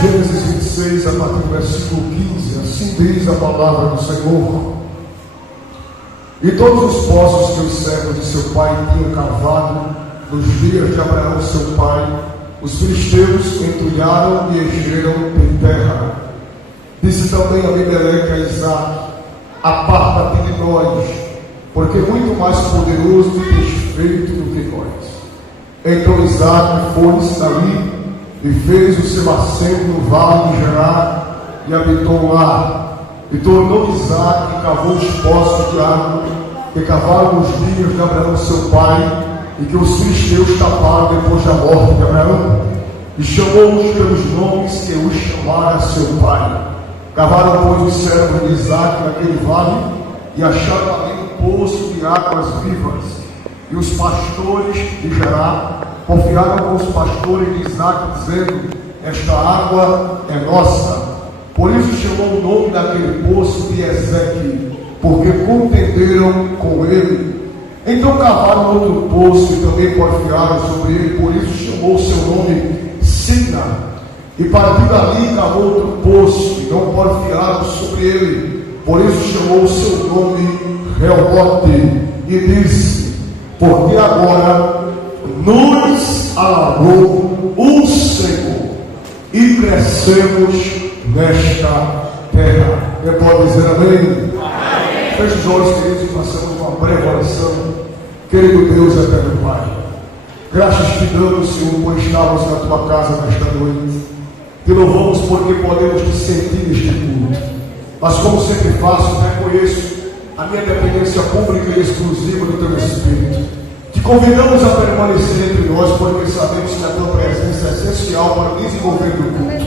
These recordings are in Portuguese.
Gênesis 26, a partir do versículo 15, assim diz a palavra do Senhor. E todos os poços que os servos de seu pai tinham cavado nos dias de Abraão seu pai, os filisteus entulharam e encheram em terra. Disse também Abimeleque a Isaque: aparta-te de nós, porque muito mais poderoso tens feito do que nós. Então Isaque foi-se dali e fez o seu assento no vale de Gerar e habitou lá. E tornou Isaque e cavou os poços de água que cavaram nos dias de Abraão seu pai, e que os filisteus taparam depois da morte de Abraão. E chamou-os pelos nomes que os chamara seu pai. Cavaram, pois, os servos de Isaque naquele vale, e acharam ali um poço de águas vivas. E os pastores de Gerar confiaram com os pastores de Isaque, dizendo: esta água é nossa. Por isso chamou o nome daquele poço de Ezeque, porque contenderam com ele. Então cavaram outro poço e também confiaram sobre ele, por isso chamou o seu nome Sina. E partindo dali cavou outro poço e não porfiaram sobre ele, por isso chamou o seu nome Reobote. E disse: porque agora nos alargou o Senhor e crescemos nesta terra. Quem pode dizer amém? Feche os olhos, queridos, e façamos uma breve oração. Querido Deus, eterno Pai, graças te damos, Senhor, por estarmos na tua casa nesta noite. Te louvamos porque podemos te sentir neste culto. Mas como sempre faço, reconheço a minha dependência pública e exclusiva do teu Espírito. Te convidamos a permanecer entre nós, porque sabemos que a tua presença é essencial para o desenvolvimento do culto.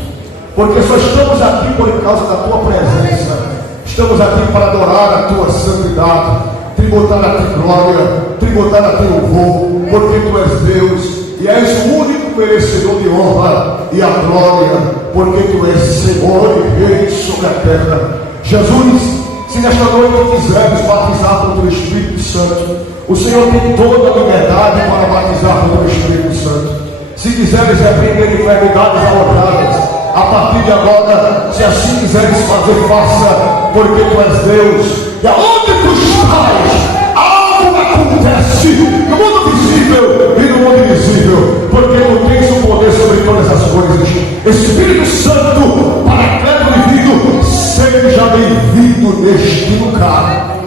Porque só estamos aqui por causa da tua presença. Estamos aqui para adorar a tua santidade, tributar a ti glória, tributar a ti louvor, porque tu és Deus e és o único merecedor de honra e a glória, porque tu és Senhor e Rei sobre a terra. Jesus, se nesta noite quiseres batizar com o teu Espírito Santo, o Senhor tem toda a liberdade para batizar com o teu Espírito Santo. Se quiseres repreender enfermidades alojadas, a partir de agora, se assim quiseres fazer, faça, porque tu és Deus. E aonde tu estás, algo acontece no mundo visível e no mundo invisível, porque tu tens o poder sobre todas as coisas. Espírito Santo, Paracleto divino, seja bem-vindo neste lugar.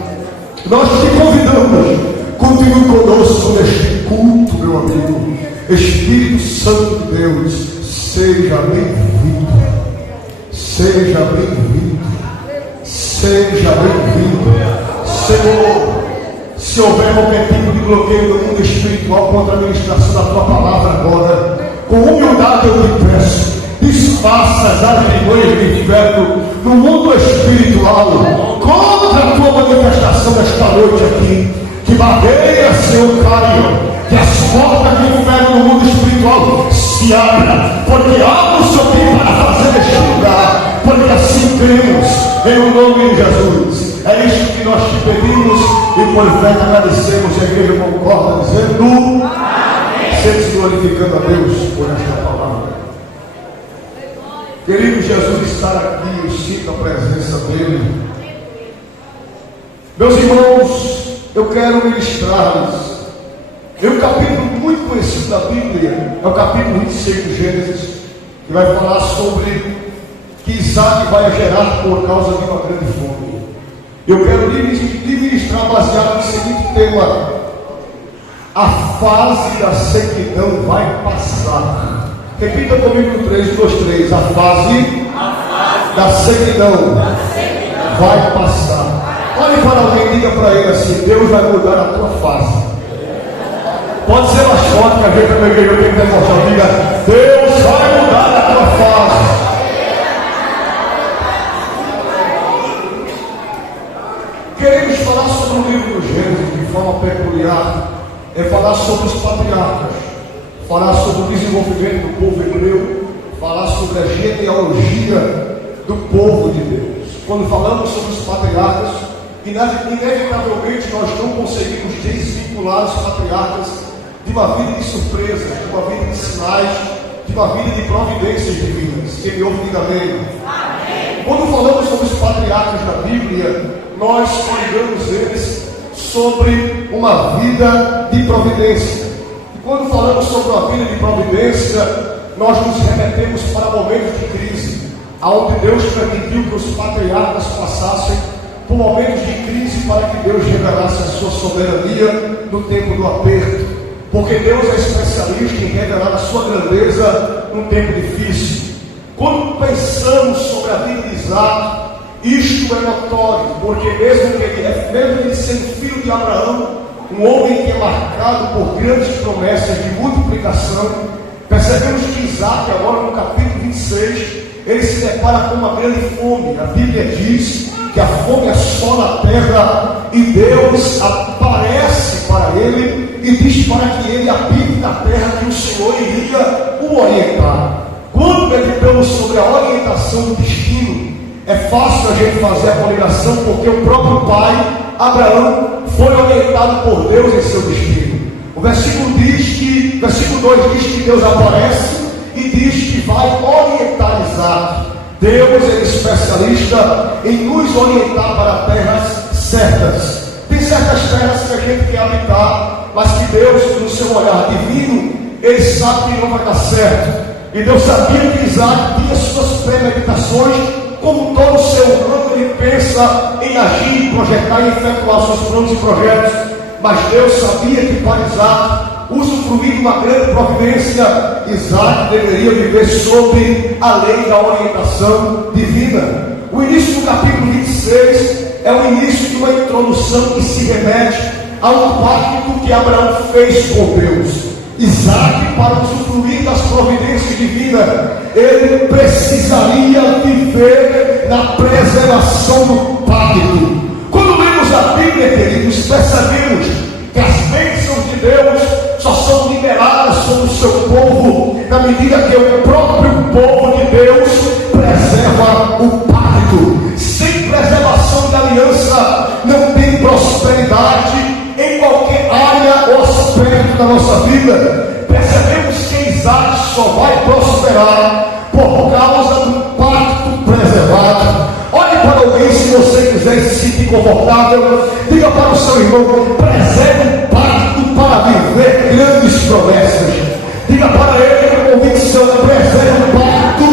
Nós te convidamos, continue conosco neste culto, meu amigo. Espírito Santo de Deus, seja bem-vindo, seja bem-vindo, seja bem-vindo. Senhor, se houver qualquer tipo de bloqueio no mundo espiritual contra a ministração da tua palavra agora, com humildade eu te peço, desfaça as artimanhas do inferno no mundo espiritual contra a tua manifestação esta noite aqui, que barreira, Senhor, caia, que as portas do inferno no mundo espiritual se abram, porque algo só tem para fazer neste lugar, porque assim cremos em o nome de Jesus. É isso que nós te pedimos e por fé agradecemos. A igreja concorda dizendo amém. Sempre glorificando a Deus por esta palavra. Querido, Jesus estar aqui, eu sinto a presença dele. Meus irmãos, eu quero ministrar-lhes é um capítulo muito conhecido da Bíblia, é o capítulo 26 de Gênesis, que vai falar sobre que Isaque vai gerar por causa de uma grande fome. Eu quero lhe ministrar baseado no seguinte tema: a fase da sequidão vai passar. Repita comigo no 3, 2, 3. A fase da sequidão vai passar. Olhe para alguém e diga para ele assim: Deus vai mudar a tua fase. Pode ser mais forte que a gente na igreja tem que demonstrar. Diga: Deus vai mudar a tua fase. Queremos falar sobre o livro do Gênesis de forma peculiar. É falar sobre os patriarcas, falar sobre o desenvolvimento do povo hebreu, falar sobre a genealogia do povo de Deus. Quando falamos sobre os patriarcas, inevitavelmente nós não conseguimos desvincular os patriarcas de uma vida de surpresas, de uma vida de sinais, de uma vida de providências divinas. deles. Quem me ouve, diga amém. Quando falamos sobre os patriarcas da Bíblia, nós olhamos eles sobre uma vida de providência. E quando falamos sobre uma vida de providência, nós nos remetemos para momentos de crise, onde Deus permitiu que os patriarcas passassem por momentos de crise para que Deus revelasse a sua soberania no tempo do aperto. Porque Deus é especialista em revelar a sua grandeza num tempo difícil. Quando pensamos sobre a vida de Isaac, isto é notório, porque mesmo ele sendo filho de Abraão, um homem que é marcado por grandes promessas de multiplicação, percebemos que Isaac, agora no capítulo 26, ele se depara com uma grande fome. A Bíblia diz que a fome assola a terra e Deus aparece para ele e diz para que ele habite na terra que o Senhor iria o orientar. Quando meditamos sobre a orientação do destino, é fácil a gente fazer a coligação, porque o próprio pai, Abraão, foi orientado por Deus em seu destino. O versículo 2 diz que Deus aparece e diz que vai orientar Isaac. Deus é especialista em nos orientar para terras certas. Tem certas terras que a gente quer habitar, mas que Deus, no seu olhar divino, ele sabe que não vai dar certo. E Deus sabia que Isaac tinha suas premeditações, como todo ser humano, ele pensa em agir, projetar e efetuar seus planos e projetos. Mas Deus sabia que para Isaac, usufruir de uma grande providência, Isaac deveria viver sob a lei da orientação divina. O início do capítulo 26 é o início de uma introdução que se remete a um pacto que Abraão fez com Deus. Isaac, para usufruir das providências divinas, ele precisaria viver na preservação do pacto. Quando lemos a Bíblia, queridos, percebemos que as bênçãos de Deus só são liberadas sobre o seu povo na medida que o próprio povo de Deus preserva o pacto. Sem preservação da aliança não tem prosperidade em qualquer área ou aspecto da nossa vida. Percebemos que Isaac só vai prosperar por causa do pacto preservado. Olhe para alguém, se você quiser se sentir confortável, diga para o seu irmão: preserve o pacto para viver grandes promessas. Diga para ele com convicção: preserve o pacto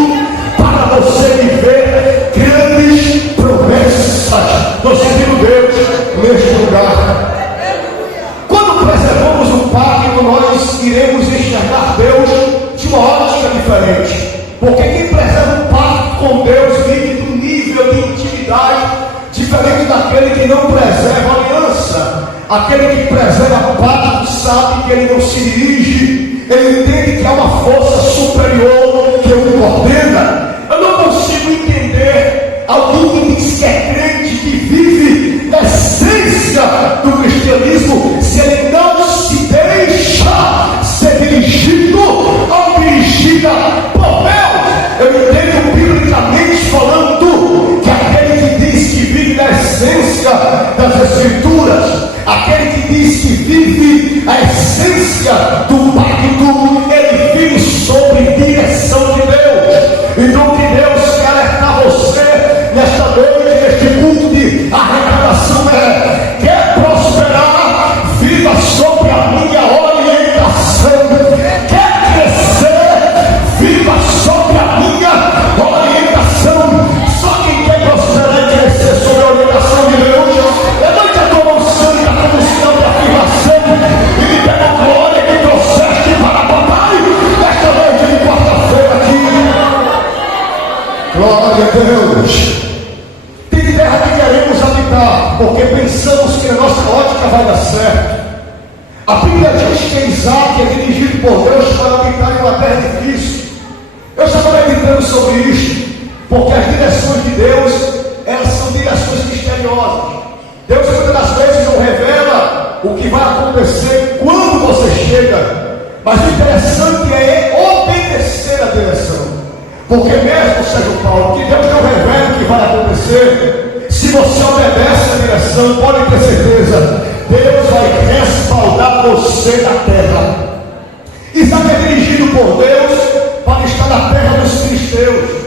para você viver grandes promessas. Nós servimos Deus neste lugar. Quando preservamos o pacto, nós iremos enxergar Deus de uma ótica diferente. Porque quem preserva o pacto com Deus vive num nível de intimidade diferente daquele que não preserva a aliança. Aquele que preserva o pacto sabe que ele não se dirige, ele entende que há uma força superior que o coordena. Eu não consigo entender alguém que diz que é crente, que vive a essência do cristianismo, se ele não se deixa ser dirigido ou dirigida por Deus. Eu entendo biblicamente falando que aquele que diz que vive na essência das Escrituras, aquele que diz que vive a essência do pacto, ele vive sob direção de Deus. Então que Deus quer alertar você nesta noite, neste culto de arrecadação, quer prosperar, viva sobre a minha orientação. Quer crescer, viva sobre a minha orientação. Só quem quer prosperar e crescer sobre a orientação de Deus, levante a tua mão santa como sinal de afirmação e me pega a glória que trouxeste para papai nesta noite de quarta-feira aqui. Glória a Deus. Tem terra que queremos habitar, porque pensamos que a nossa ótica vai dar certo. A Bíblia diz que Isaac é dirigido por Deus para habitar em uma terra difícil. Eu estava meditando sobre isso, porque as direções de Deus, elas são direções misteriosas. Deus muitas das vezes não revela o que vai acontecer quando você chega, mas o interessante é obedecer a direção. Porque mesmo, Sérgio Paulo, que Deus não revela o que vai acontecer, se você obedece a direção, pode ter certeza, Deus vai respaldar você na terra. Isaac é dirigido por Deus para estar na terra dos filisteus.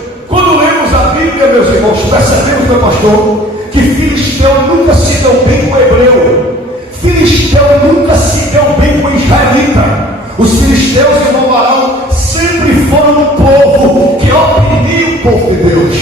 pastor, que Filisteu nunca se deu bem com o hebreu. Filisteu nunca se deu bem com o israelita. Os filisteus, irmão Arão, sempre foram um povo que oprimia o povo de Deus.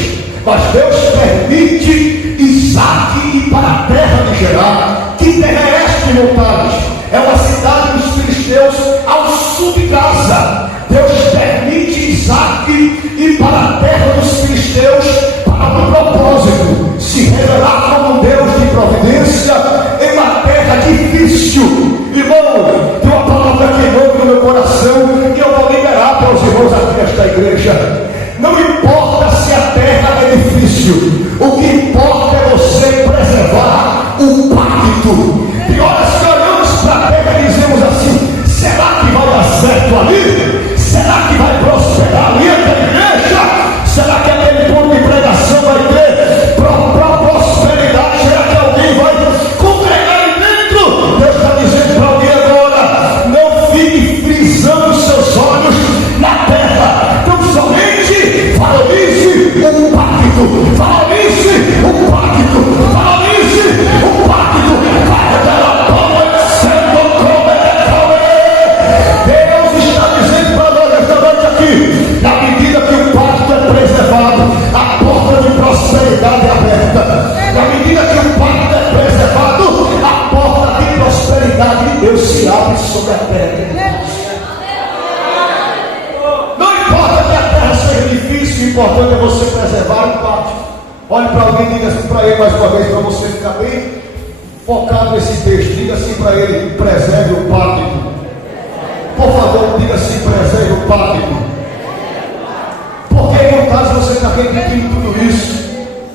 Mas Deus permite Isaac ir para a terra de Gerar. Que terra é esta, montares? É uma cidade dos filisteus ao sul de Gaza. Deus permite Isaac ir para a terra dos filisteus para um propósito: se revelar como um Deus de providência em uma terra difícil. Irmão, tem uma palavra queimando no meu coração e eu vou liberar para os irmãos aqui nesta igreja. Não importa se a terra é difícil, o que importa é você preservar o pacto. E olha, se olhamos para a terra e dizemos assim: será que vai dar certo ali? Será que vai prosperar ali a igreja? Será que aquele ponto de pregação vai ter prosperidade? Será que alguém vai congregar ali dentro? Deus está dizendo para alguém agora: não fique frisando seus olhos na terra, então somente valorize o pacto, valorize o pacto, valorize o pacto. Deus está dizendo para nós esta noite aqui: na medida que o pacto é preservado, a porta de prosperidade é aberta. Na medida que o pacto é preservado, a porta de prosperidade de Deus se abre sobre a terra. Não importa que a terra seja difícil, o importante é você preservar o pacto. Olhe para alguém e diga assim para ele mais uma vez, para você ficar bem focado nesse texto. Diga assim para ele: preserve o pacto. Por favor, diga assim: preserve o pacto. Por que, no caso, você está repetindo tudo isso?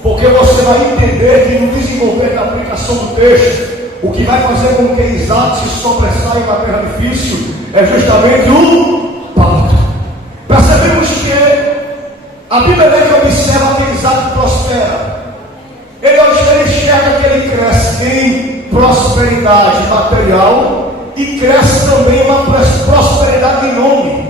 Porque você vai entender que no desenvolver da aplicação do texto, o que vai fazer com que Isaac se sobressaia em uma terra difícil é justamente o pacto. Percebemos que a Bíblia observa que Isaac prospera. Ele enxerga que ele cresce em prosperidade material e cresce também uma prosperidade em nome.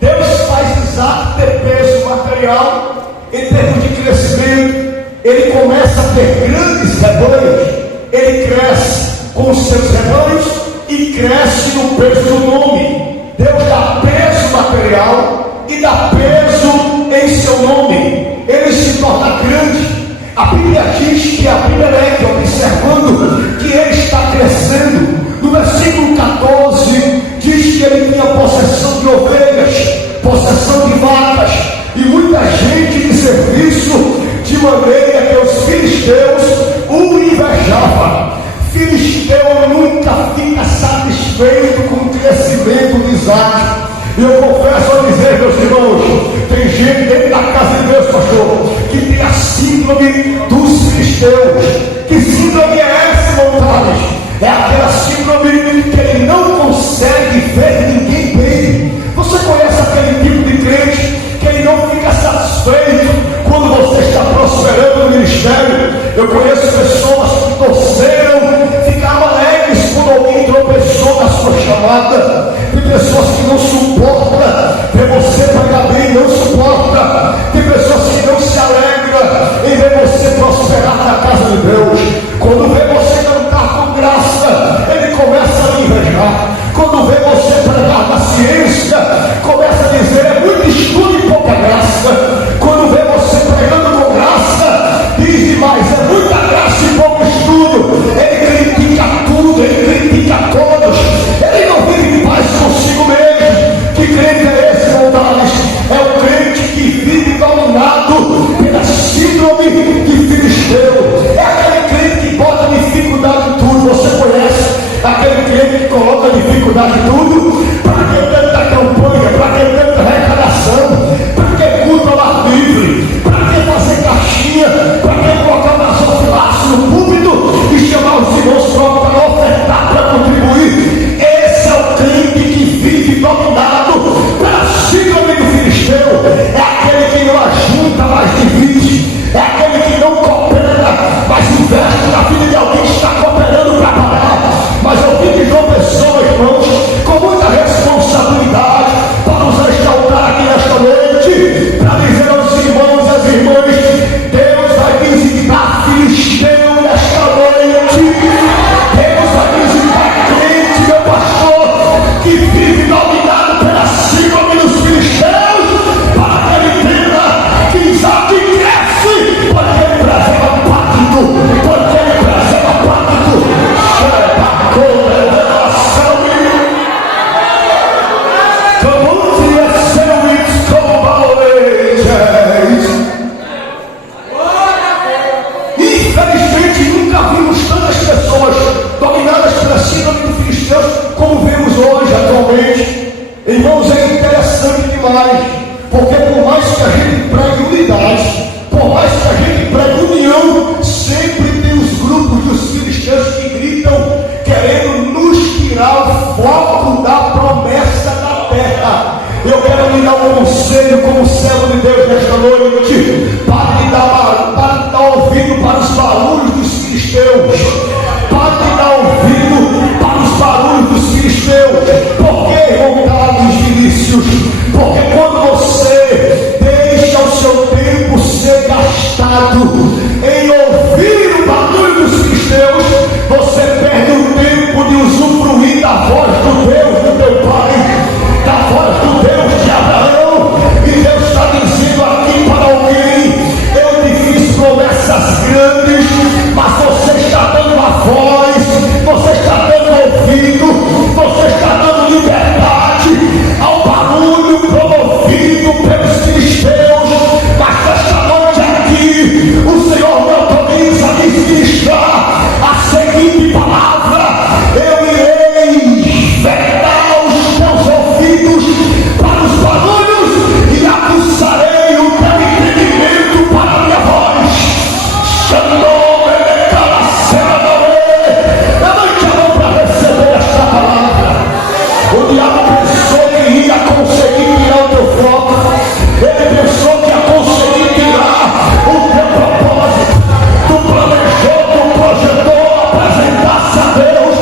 Deus faz Isaac ter peso material em termos de crescimento. Ele começa a ter grandes rebanhos. Ele cresce com os seus rebanhos e cresce no peso do nome. Deus dá peso material e dá peso em seu nome. Ele se torna grande. A Bíblia diz que Abimeleque, observando que ele está crescendo, no versículo 14 diz que ele tinha possessão de ovelhas, possessão de vacas e muita gente de serviço, de maneira que os filisteus o invejavam. Filisteu nunca fica satisfeito com o crescimento de Isaac. E eu confesso a dizer, meus irmãos, tem gente dentro da casa de Deus, pastor, que tem a síndrome dos filisteus. Que síndrome é essa, montares? É aquela síndrome que ele não consegue ver ninguém bem. Você conhece aquele tipo de crente que ele não fica satisfeito quando você está prosperando no ministério? Eu conheço pessoas que torceram, ficaram alegres quando alguém tropeçou na sua chamada. Tem pessoas que não suportam ver você pregar bem, não suporta. Tem pessoas que não se alegram em ver você prosperar na casa de Deus. Quando vê você cantar com graça, ele começa a lhe invejar. Quando vê você pregar na ciência, começa a dizer: é muito estudo e pouca graça. Quando vê você pregando com graça, diz mais: é muita graça e preocupado em ouvir o barulho dos filisteus, você perde o tempo de usufruir da voz do Deus do teu pai, da voz do Deus de Abraão. E Deus está dizendo aqui para alguém: eu te fiz promessas grandes, mas você está dando a voz, você está dando ouvido, você está dando liberdade ao barulho promovido pelos filisteus. Mas esta noite aqui, o Senhor me autoriza a ministrar a seguinte palavra: eu irei vedar os teus ouvidos para os barulhos e aguçarei o teu entendimento para a minha voz. Chamou. O diabo pensou que ia conseguir tirar o teu foco, ele pensou que ia conseguir tirar o teu propósito. Tu planejou, tu projetou, apresentasse a Deus,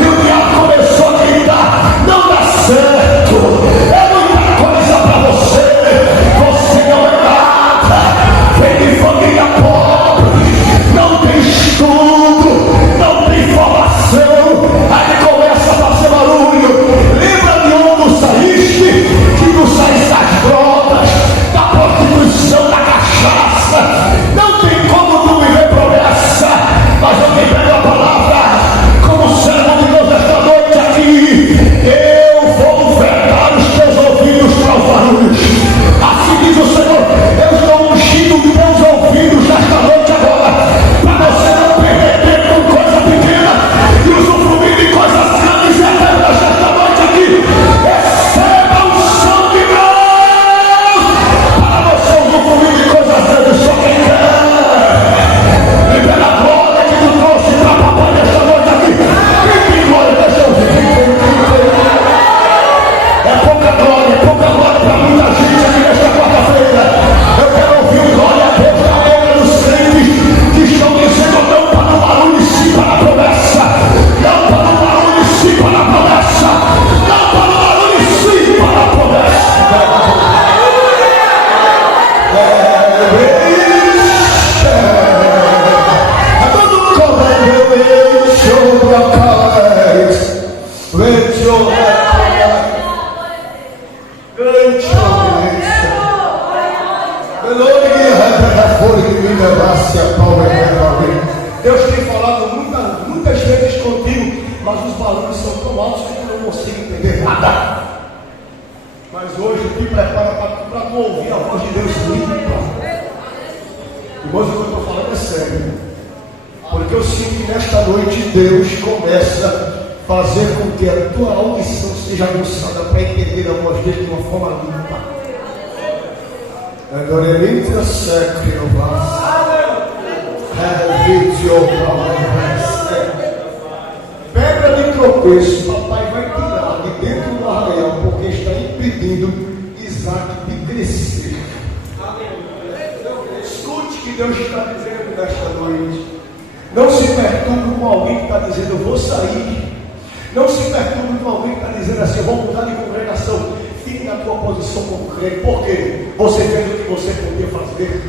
e o diabo começou a gritar: não dá certo, é muita coisa para você, você não é nada, vem de família pobre, não tem estudo, não tem formação. Aí ele começa a fazer barulho. Lembra de onde saíste? Que tu saíste das drogas, da prostituição, da cachaça. Não tem como tu viver promessa. Mas eu me pego a palavra como servo de Deus esta noite aqui: eu vou vedar os teus ouvidos para os barulhos. Assim diz o Senhor: eu estou ungindo os teus ouvidos nesta noite agora, para você não perder tempo com coisa pequena e usufruir de coisas grandes e eternas nesta noite aqui. Receba o som de Deus para você usufruir de coisas grandes. Só quem quer, e pela glória que tu trouxe para a papai nesta noite aqui, quem tem glória, deixa eu ver. É pouca glória para muita gente aqui nesta quarta-feira. Eu quero ouvir o glória a Deus da boca dos crentes que estão dizendo não para o barulho e sim para a promessa, não para o barulho e sim para a promessa, não para o barulho e sim para a promessa. Deus tem falado muitas vezes contigo, mas os barulhos são tão altos que tu não consegue entender nada. Mas hoje te prepara para tu ouvir a voz de Deus limpa. Irmãos, o que eu estou falando é sério, porque eu sinto que nesta noite Deus começa a fazer com que a tua audição seja aguçada para entender a voz dele de uma forma limpa. Adoremos secre o vaso. Pedra de tropeço, papai vai tirar de dentro do arraial, porque está impedindo Isaac de crescer. Escute o que Deus está dizendo nesta noite. Não se perturbe com alguém que está dizendo eu vou sair. Não se perturbe com alguém que está dizendo assim eu vou mudar de congregação. Fique na tua posição como crente. Por quê? Você fez o que você podia fazer.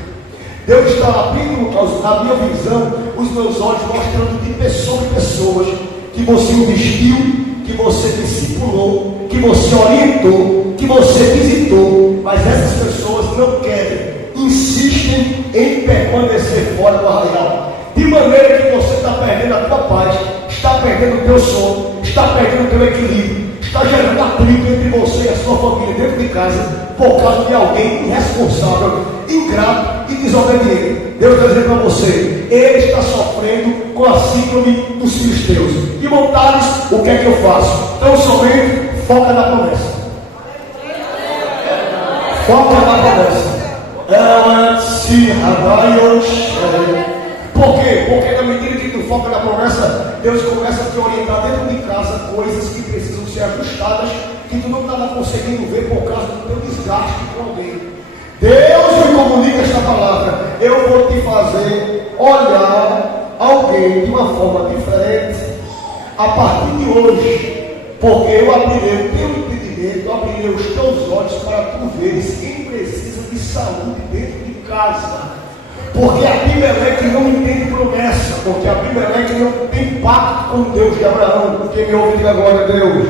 Deus está abrindo a minha visão, os meus olhos, mostrando de pessoa em pessoas que você investiu, que você discipulou, que você orientou, que você visitou, mas essas pessoas não querem, insistem em permanecer fora do arraial, de maneira que você está perdendo a tua paz, está perdendo o teu sono, está perdendo o teu equilíbrio, está gerando atrito entre você e a sua família dentro de casa, por causa de alguém irresponsável, ingrato e desobediente. Deus está dizendo para você: ele está sofrendo com a síndrome dos filisteus. E Montares, o que é que eu faço? Então somente foca na promessa. Foca na promessa. Por quê? Porque na medida que tu foca na promessa, Deus começa a te orientar dentro de casa coisas que precisam ser ajustadas, que tu não estava conseguindo ver por causa do teu desgaste com alguém. Deus me comunica esta palavra: eu vou te fazer olhar alguém de uma forma diferente a partir de hoje, porque eu abrirei o teu entendimento, eu abrirei os teus olhos para tu veres quem precisa de saúde dentro de casa. Porque Abimeleque não entende promessa, porque Abimeleque não tem pacto com o Deus de Abraão. Quem me ouve, diga glória a Deus.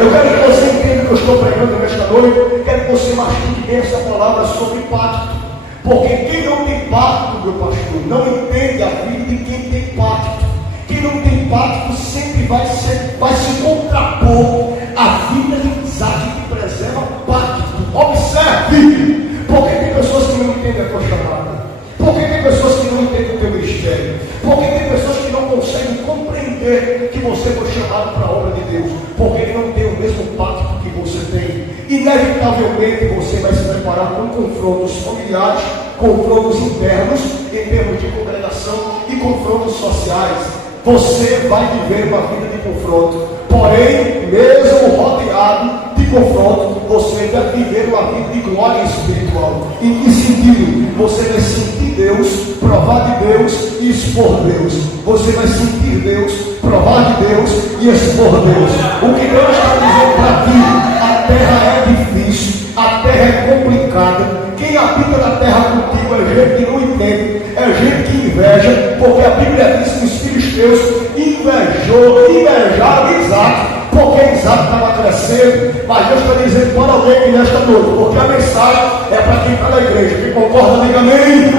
Eu quero que você entenda o que eu estou pregando nesta noite. Quero que você mastique bem essa palavra sobre pacto. Porque quem não tem pacto, meu pastor, não entende a vida de quem tem pacto. Quem não tem pacto sempre vai se contrapor à vida de Isaac, que preserva pacto. Observe, porque tem pessoas que não entendem a tua chamada. Porque tem pessoas que não entendem o teu ministério. Porque tem pessoas que não conseguem compreender que você foi chamado para a obra de Deus. Porque ele não tem o mesmo pacto que você tem. Inevitavelmente você vai se preparar com confrontos familiares, confrontos internos, em termos de congregação e confrontos sociais. Você vai viver uma vida de confronto. Porém, mesmo rodeado de confronto, você vai viver uma vida de glória espiritual. Em que sentido? Você vai sentir Deus, provar de Deus e expor Deus. Você vai sentir Deus, provar de Deus e expor Deus. O que Deus está dizendo para ti? A terra é difícil, a terra é complicada. Quem habita na terra contigo é gente que não entende, é gente que inveja, porque a Bíblia diz que os filisteus invejaram Isaac, porque Isaac estava crescendo. Mas Deus está dizendo para alguém nesta noite, porque a mensagem é para quem está na igreja. Quem concorda, diga amém.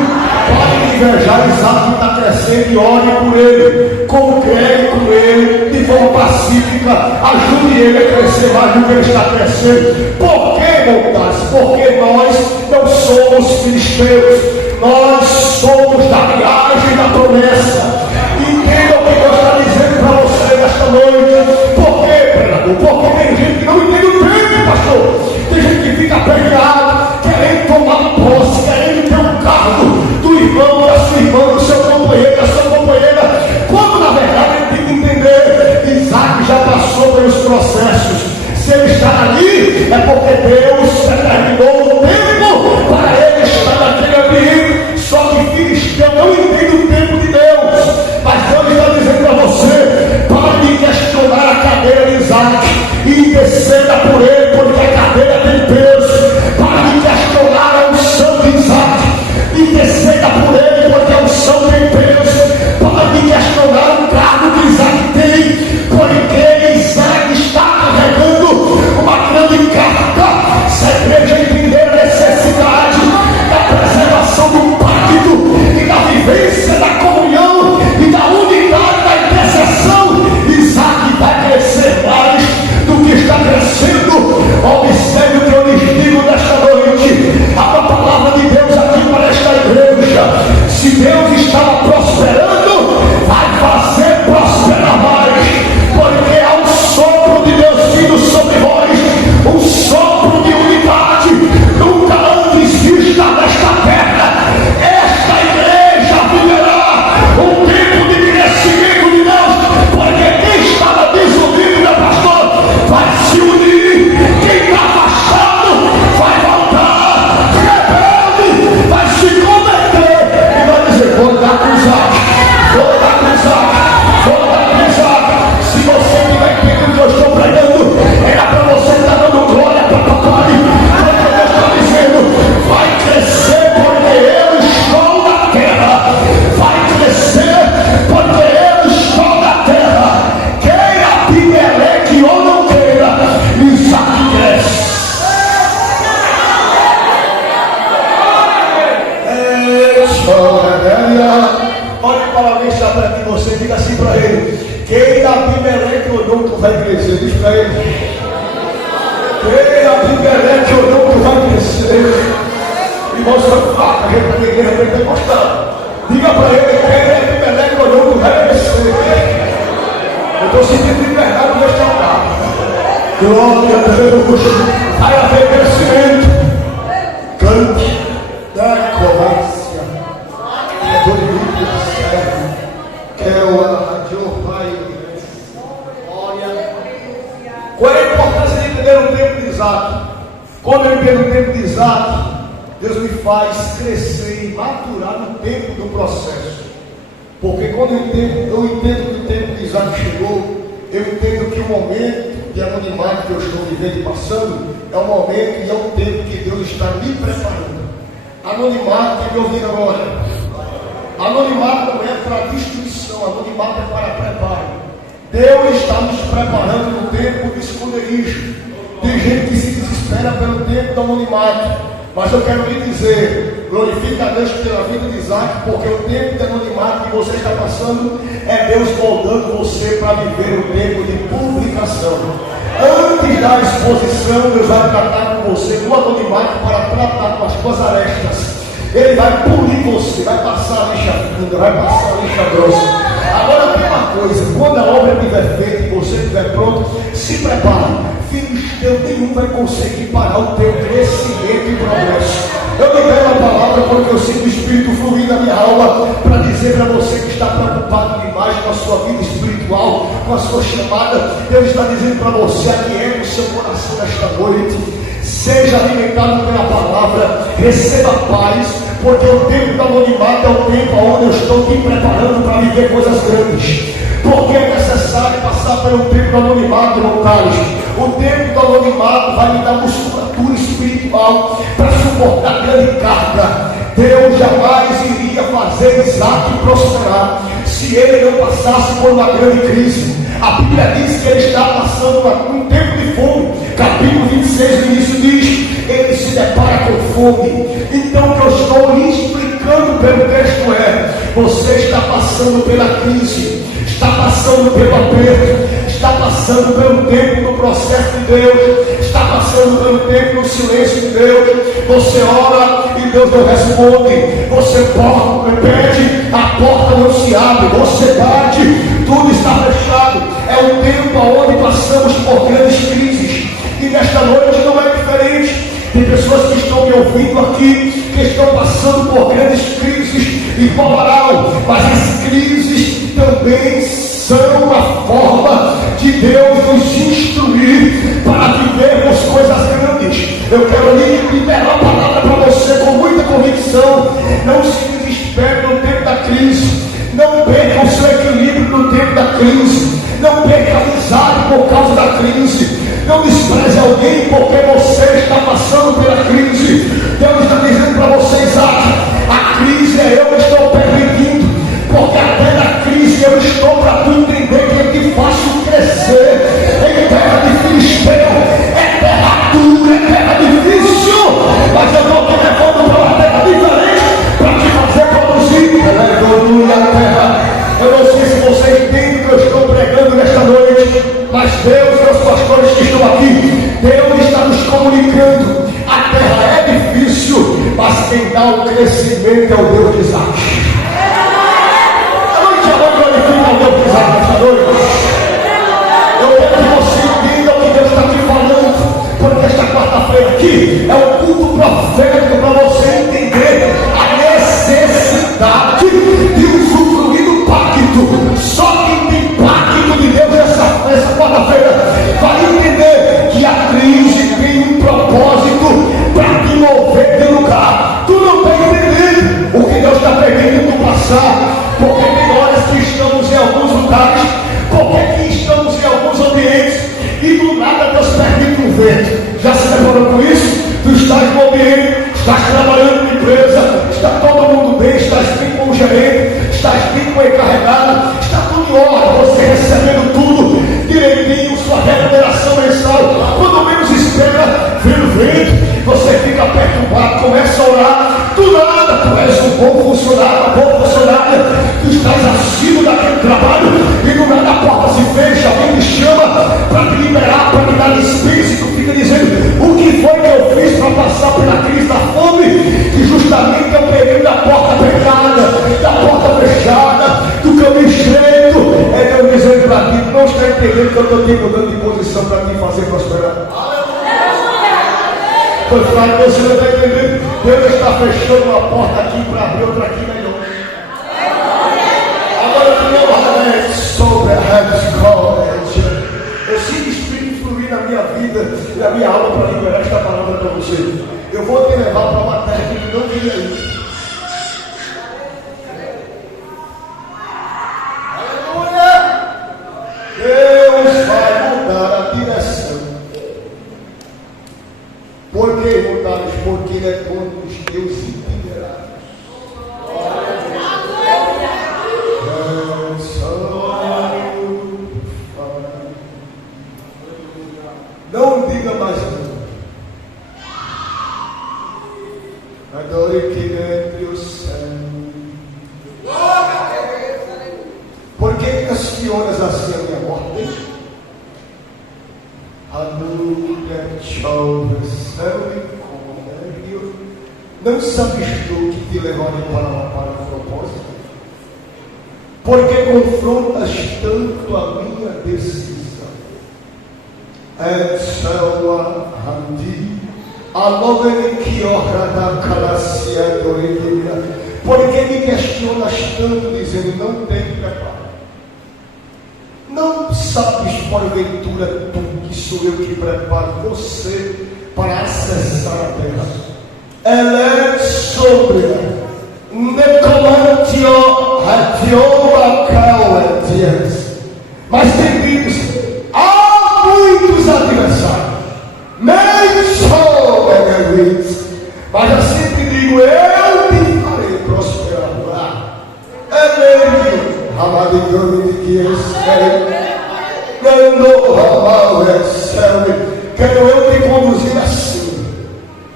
Pode invejar Isaac que está crescendo e ore por ele, congregue com ele de forma pacífica, ajude ele a crescer mais do que ele está crescendo. Por que, meu Deus? Porque nós não somos filisteus, nós somos da linhagem da promessa. Entenda o que Deus está dizendo para você nesta noite. Por quê, pregador? Porque tem gente que não entende o tempo, pastor. Tem gente que fica pregado, querendo tomar posse, querendo ter um cargo do irmão, da sua irmã, do seu companheiro, da sua companheira, quando na verdade ele tem que entender. Isaac já passou pelos processos. Se ele está ali, é porque Deus determinou o tempo para ele estar naquele ambiente. Só que filisteu não entende o tempo de Deus. Mas Deus está dizendo para você: pare de questionar a cadeira de Isaac e interceda por ele, porque a cadeira tem peso. Pare de questionar a unção de Isaac e interceda por ele, porque a unção tem peso. Pare de questionar o cargo que Isaac tem, porque Isaac está carregando uma grande carga. Se a igreja entender a necessidade da preservação do pacto e da vivência da comunhão e da unidade da intercessão, Isaac vai crescer mais do que está crescendo. Observe o que eu lhes digo nesta noite. Há uma palavra de Deus aqui para esta igreja. Se Deus estava prosperando, vai fazer prosperar mais, porque há um sopro de Deus vindo sobre vós, um sopro de unidade nunca antes vista nesta terra. Esta igreja viverá um tempo de crescimento de Deus, porque quem estava desunido, meu pastor, vai se unir. Quem está afastado vai voltar. Rebelde vai se converter e vai dizer: vou dar com Isaac, vou dar com Isaac, vou dar com Isaac. Se você tiver entendendo o que eu estou pregando, era para você estar dando glória para papai. Porque Deus está dizendo: vai crescer porque eu estou na terra. Vai crescer porque eu estou na terra. Queira Abimeleque ou não queira, Isaac cresce. Olhe para alguém, está perto de você, diga assim para ele: queira Abimeleque ou não, tu vai crescer. Diz para ele: queira Abimeleque ou não, tu vai crescer. Irmão, só faca, a gente tem igreja pentecostal. Diga para ele: queira Abimeleque ou não, tu vai crescer. Eu estou sentindo liberdade neste altar. Glória a Deus. Vai haver crescimento. Cante da coragem. Qual é a importância de entender o tempo de Isaac? Quando eu entendo o tempo de Isaac, Deus me faz crescer e maturar no tempo do processo. Porque quando eu entendo que o tempo de Isaac chegou, eu entendo que o momento de anonimato que eu estou vivendo e passando é um momento e é um tempo que Deus está me preparando Anonimato, tem que ouvir agora. Anonimato não é para destruição, anonimato é para preparo. Deus está nos preparando no tempo de esconderijo. Tem gente que se desespera pelo tempo do anonimato. Mas eu quero lhe dizer, glorifica a Deus pela vida de Isaac, porque o tempo de anonimato que você está passando é Deus moldando você para viver o tempo de publicação. Antes da exposição, Deus vai tratar com você no anonimato para tratar com as suas arestas. Ele vai polir você, vai passar a lixa fina, vai passar a lixa grossa. Agora tem uma coisa, quando a obra estiver feita e você estiver pronto, se prepare. Filisteu nenhum vai conseguir parar o teu crescimento e progresso. Eu libero a palavra porque eu sinto o Espírito fluir na minha alma para dizer para você que está preocupado demais com a sua vida espiritual, com a sua chamada. Deus está dizendo para você, aquieta o seu coração nesta noite. Seja alimentado pela palavra, receba paz, porque o tempo do anonimato é o tempo onde eu estou te preparando para viver coisas grandes. Porque é necessário passar pelo tempo do anonimato, irmão Carlos. O tempo do anonimato vai me dar musculatura espiritual para suportar grande carga. Deus jamais iria fazer Isaac prosperar se ele não passasse por uma grande crise. A Bíblia diz que ele está passando um tempo de fome. Capítulo 26 no início diz: ele se depara com fome. Então o que eu estou lhe explicando pelo texto é: você está passando pela crise, está passando pelo aperto, está passando pelo tempo do processo de Deus, está passando pelo tempo do silêncio de Deus. Você ora e Deus não responde. Você pede, a porta não se abre. Você bate, tudo está fechado. É um tempo onde passamos por grandes crises. E nesta noite não é diferente. Tem pessoas que estão me ouvindo aqui, que estão passando por grandes crises e moral, mas as crises também são uma forma de Deus nos instruir para vivermos coisas grandes. Eu quero liberar a palavra para você com muita convicção. Não se desespere no tempo da crise. Não perca o seu equilíbrio no tempo da crise. Não perca a amizade por causa da crise. Não despreze alguém porque você está passando pela crise. Deus está dizendo para você, Isaac, a crise é eu que estou permitindo, porque até na crise eu estou para tu entender que eu te faço crescer. Em terra de Filisteu é terra dura, é terra difícil, mas eu estou te levando para uma terra diferente para te fazer produzir. Aleluia, terra. Eu não sei se você entende o que eu estou pregando nesta noite, mas Deus, meus pastores que estão aqui, Deus está nos comunicando. A terra é difícil, mas quem dá o crescimento é o Deus de Isaac. A noite agora glorifica o Deus de Isaac nesta noite. Eu quero que você entenda o que Deus está te falando, porque esta quarta-feira aqui é um culto profético para você entender a necessidade de usufruir do pacto. Só quem tem pacto de Deus nessa quarta-feira vai entender que a crise tem um propósito para te mover de lugar. Tu não tem entendido o que Deus está permitindo tu passar, porque tem horas que estamos em alguns lugares, porque que estamos em alguns ambientes e do nada Deus permite um vento. Já se deparou com isso? Tu estás no ambiente, estás trabalhando na empresa, está todo mundo bem, estás bem com o gerente, estás bem com o encarregado, está tudo em ordem, você recebendo tudo direitinho, sua remuneração mensal. Quando menos espera, vem o vento, você fica perturbado, começa a orar, do nada tu és um bom funcionário, uma boa funcionária, tu estás acima daquele trabalho e do nada a porta se fecha, alguém te chama para te liberar, para te dar dispensa, e tu fica dizendo: o que foi que eu fiz para passar pela crise da fome? Que justamente é o período da porta fechada, da porta fechada, do caminho estreito. É Deus dizendo para ti: não está entendendo que eu estou te mudando de posição para te fazer prosperar. Foi claro que você não está entendendo. Deus está fechando uma porta aqui para abrir outra aqui melhor. Agora eu tenho sobre a eu sinto o Espírito fluir na minha vida e na minha alma para liberar esta palavra para você. Eu vou te levar para uma terra que não queria ir. Aleluia! Deus vai mudar a direção. Por que, irmãos? Porque Ele é dono dos teus questionas assim a minha morte? Não sabes tu que te levarei para o propósito? Porque confrontas tanto a minha decisão. Porque me questionas tanto, dizendo: não tem preparo. Não sabes, porventura, tu que sou eu que preparo você para acessar a terra. Ela é sobre mas tem dias, há muitos adversários, mas eu sempre digo: eu te farei prosperar lá. Quero eu te conduzir assim,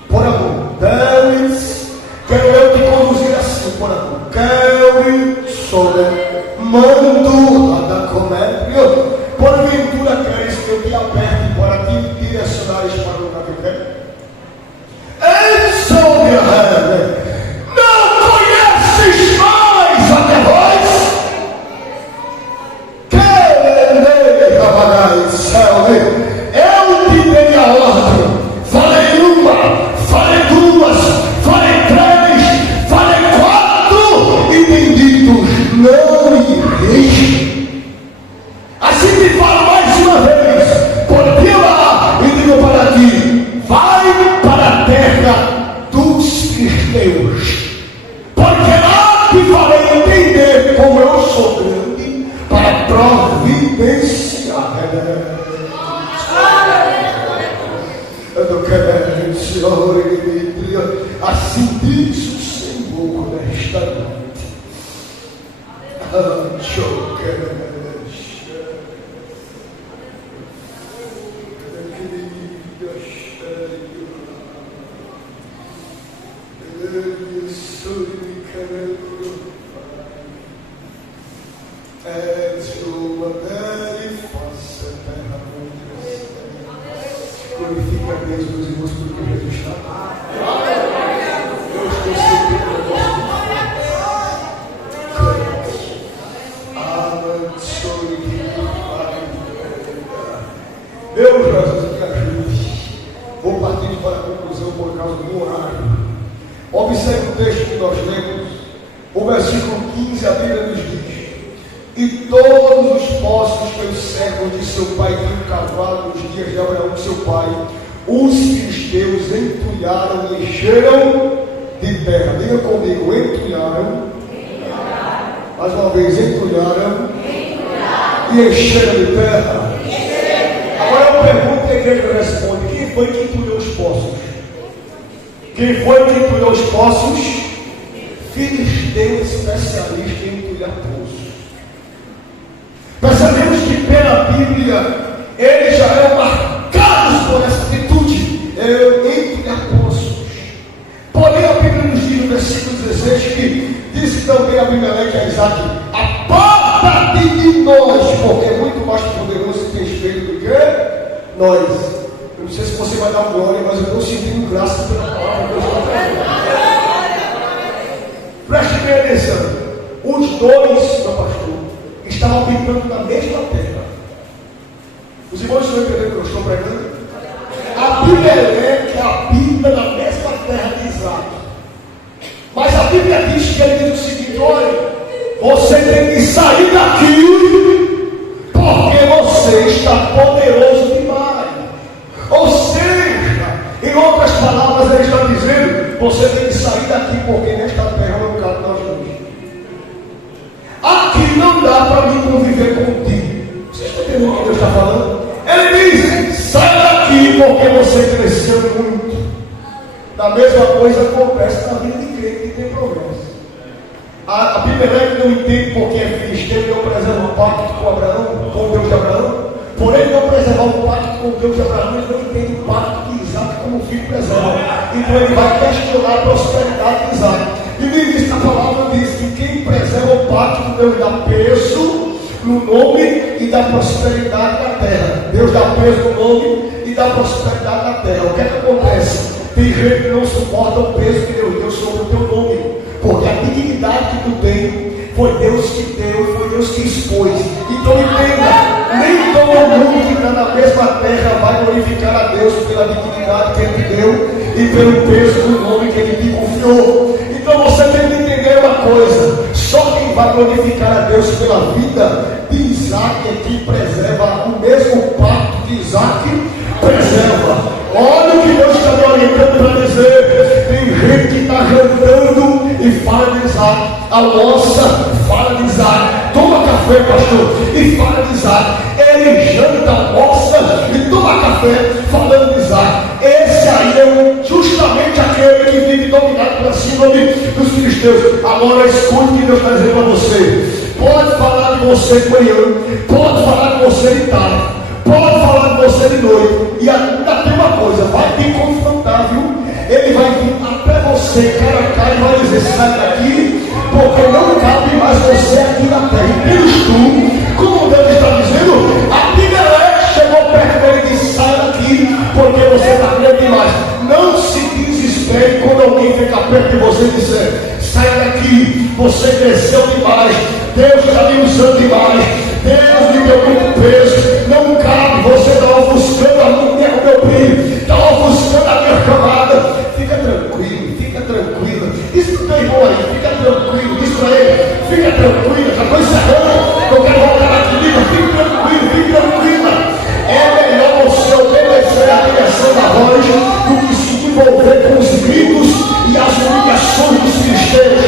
por amor. Quero eu te conduzir assim, por amor. Quero sobre mando da comédia. Porventura queres que eu te aperte para te direcionares para o lugar que quer? Não conheces mais a minha voz? Eu te dei a ordem. Falei uma, falei duas, falei três, falei quatro, e benditos não ireis. Assim te falo mais uma vez, porque lá e digo para ti: vai para a terra dos filisteus, porque lá te farei entender como eu sou grande para providenciar. Assim diz o Senhor nesta noite. Glorifica a Deus, meus irmãos, porque Jesus está lá. Eu estou sempre Deus, Jesus, me ajude. Vou partir para a conclusão por causa do horário. Observe o texto que nós lemos, o versículo 15, a Bíblia nos diz: e todos os poços que os servos de seu pai tinham cavado nos dias de Abraão, seu pai, os filisteus entulharam e encheram de terra. Diga comigo: entulharam. Mais uma vez: entulharam e encheram de terra. Agora eu pergunto e a igreja responde: quem foi que entulhou os poços? Quem foi que entulhou os poços? Filisteu, especialista em entulhar poços. Percebemos que pela Bíblia eles já eram marcados por essa atitude, entulhar poços. Porém a Bíblia nos diz no versículo 16 que disse também a Abimeleque a Isaac: aparta-te de nós, porque é muito mais poderoso que tens feito do que nós. Eu não sei se você vai dar glória, mas eu estou sentindo graça pela palavra que eu estou trazendo. Preste bem atenção: os dois, meu pastor, estavam pintando na mesma terra. Os irmãos estão entendendo o que eu estou pregando? Abimeleque habita na mesma terra de Isaac. Mas a Bíblia diz que ele diz o seguinte: olha, você tem que sair daqui, porque você está poderoso demais. Ou seja, em outras palavras, ele está dizendo: você tem que sair daqui, porque nesta terra não cabe nós dois. Aqui não dá para mim conviver contigo. Vocês estão entendendo o que Deus está falando? Ele diz: sai daqui, porque você cresceu muito. Da mesma coisa acontece na vida de crente que tem promessa. A Abimeleque não entende porque é filisteu e não preserva o pacto com Abraão, com o Deus de Abraão. Por ele não preservar o pacto com o Deus de Abraão, ele não entende o pacto de Isaac como o filho preserva. Então ele vai questionar a prosperidade de Isaac. E me diz que a palavra diz que quem preserva o pacto, Deus dá peso, no nome e da prosperidade na terra. Deus dá peso no nome e dá prosperidade na terra. O que é que acontece? Tem gente que não suporta o peso que Deus deu sobre o teu nome, porque a dignidade que tu tem foi Deus que deu, foi Deus que expôs. Então entenda, nem todo mundo que está na mesma terra vai glorificar a Deus pela dignidade que Ele te deu e pelo peso do nome que Ele te confiou. Então você tem que entender uma coisa: só quem vai glorificar a Deus pela vida de Isaac é quem preserva o mesmo pacto que Isaac preserva. Olha o que Deus está me orientando para dizer. Tem gente que está jantando e fala de Isaac, almoça, fala de Isaac, toma café, pastor, e fala de Isaac. Ele janta, almoça e toma café falando de Isaac. Esse aí é justamente aquele que vive dominado pela síndrome dos filisteus. Agora escute o que Deus está dizendo para você. Pode falar de você de manhã, pode falar de você de tarde, pode falar de você de noite, e ainda tem uma coisa: vai te confrontar, viu? Ele vai vir até você, cara a cara, e vai dizer: sai daqui, porque não cabe mais você aqui na terra. E tens tu, como Deus está dizendo, Abimeleque chegou perto dele e disse: sai daqui, porque você está grande demais. Não se desespere quando alguém ficar perto de você e disser: sai daqui, você cresceu demais, Deus está me usando demais, Deus me deu muito peso, não cabe, você está ofuscando o meu brilho, está ofuscando a minha chamada. Fica tranquilo, fica tranquila. Diz para o teu irmão aí: fica tranquilo. Diz para ele: fica tranquila, já estou encerrando, eu quero voltar aqui, diga: fique tranquilo, fique tranquila. É melhor você obedecer a direção da voz do que se envolver com os gritos e as humilhações dos filisteus.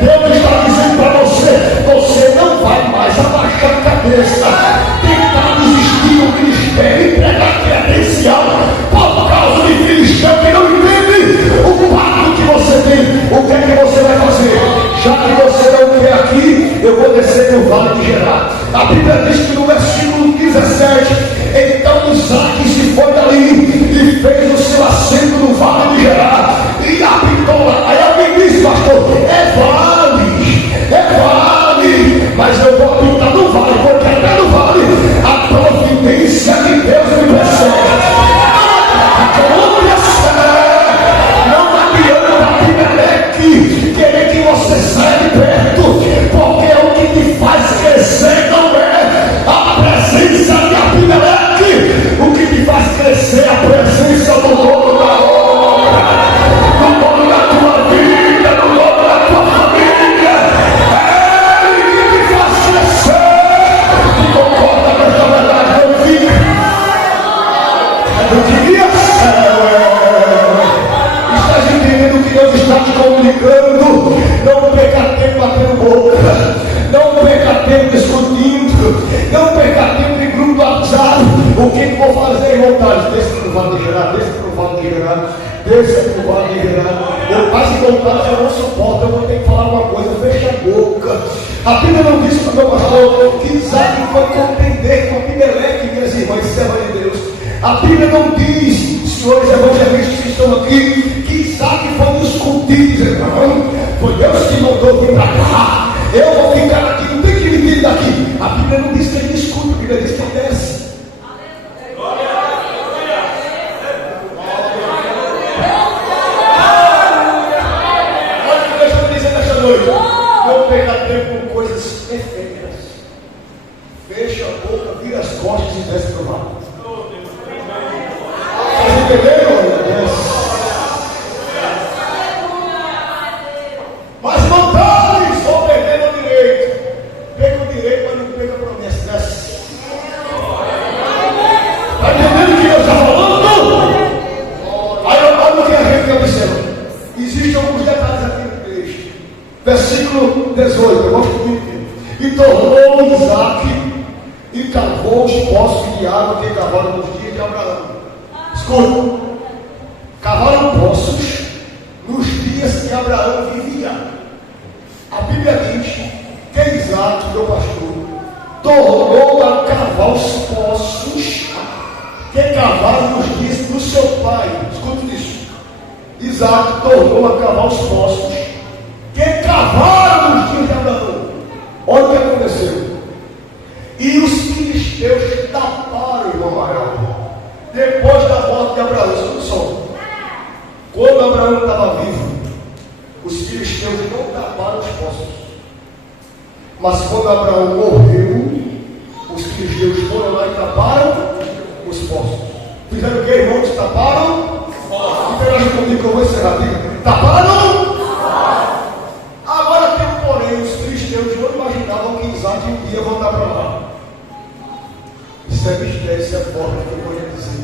Deus está dizendo para você: você não vai mais abaixar a cabeça, tentar desistir do ministério, entregar credencial por causa de filisteu que não entende o pacto que você tem. O que é que você vai fazer? Já que você não quer aqui, eu vou descer no vale de Gerar. A Bíblia diz que no versículo 17: então Isaac se foi dali e fez o seu assento no vale de Gerar e habitou lá. Aí alguém diz: pastor, é vale, mas eu vou habitar no vale, porque até no vale a providência de Deus me persegue. Não adianta, Abimeleque, querer que você saia de perto, porque o que te faz crescer não é a presença de Abimeleque. O que te faz crescer é a presença do dono da obra, do dono da tua vida, do dono da tua família. É ele que te faz crescer. Tu concorda com essa verdade? Eu digo: estás entendendo o que Deus está te comunicando? Não perca tempo batendo boca, não perca tempo discutindo, não perca tempo em grupo do WhatsApp. O que eu vou fazer, irmão Thales? Desce para o vale de Gerar, desce para o vale de Gerar, desce para o vale de Gerar. Eu quase voltar, eu não suporto, eu vou ter que falar uma coisa, fecha a boca. A Bíblia não diz para o meu pastor que Isaac foi contender com Abimeleque, minhas irmãs, serva de Deus. A Bíblia não diz, senhores evangelistas que estão aqui, que Isaac foi nos contidos. Não, foi Deus que mandou vir para cá. Eu vou ficar aqui, não tem que me vir daqui. A Bíblia não diz que ele discute, a Bíblia diz que ele desce. Olha o que Deus está dizendo esta noite: não perca tempo com coisas efêmeras. Fecha a boca, vira as costas e desce para o vale. Entenderam? Mas vantagens vão perder o direito. Perca o direito, mas não perca a promessa. Está entendendo o que Deus está falando? Aí olha o que a gente observa. Existem alguns detalhes aqui no texto. Versículo 18. Eu gosto muito dele. E tornou Isaac e cavou os poços de água que cavaram nos dias de Abraão. Escuta, cavaram poços nos dias que Abraão vivia. A Bíblia diz que Isaac, meu pastor, tornou a cavar os poços que cavaram nos dias do seu pai. Escuta isso. Isaac tornou a cavar os poços que cavaram nos dias de Abraão. Olha o que aconteceu. Mas quando Abraão morreu, os filisteus foram lá e taparam os poços. Fizeram o que, irmãos? Taparam? Interage comigo que eu vou encerrar. Taparam? Agora tem um porém, os filisteus não imaginavam que Isaac um dia voltar para lá. Isso é mistério, isso é forte que eu vou lhe dizer.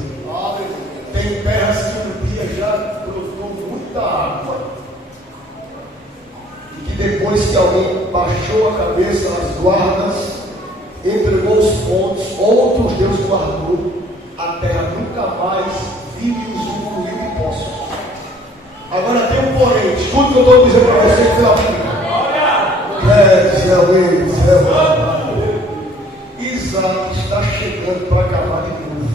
Tem terras que um dia já brotou muita água. E que depois que alguém baixou a cabeça nas guardas, entregou os pontos, outros Deus guardou, a terra nunca mais vive e usufruiu de poços. Agora tem um porém, escuta o que eu estou dizendo para você pela Bíblia. Isaac está chegando para acabar de novo.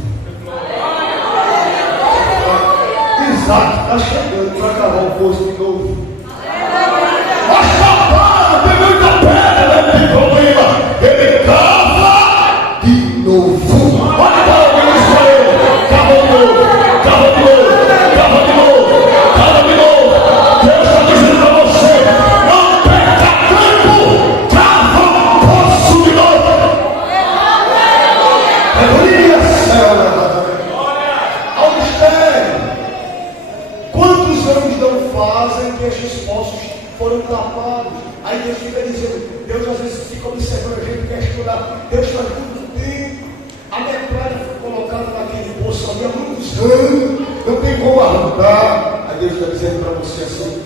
Isaac está chegando para acabar o poço de novo. Mas papai, tem muita pedra, não tem problema. Ele cava de novo. Olha para alguém Israel. Cava de novo, cava de novo, cava de novo, cava de novo. Deus está dizendo para você: não perca tempo, cava o poço de novo. Aleluia, céu. Ao mistério. Quantos anos não fazem que estes poços foram tapados? Aí Deus fica dizendo, Deus às vezes fica observando a gente, quer estudar. Deus faz muito tempo. A metralha foi colocada naquele poço ali há muitos anos, não tem como arrancar. Aí Deus está dizendo para você assim: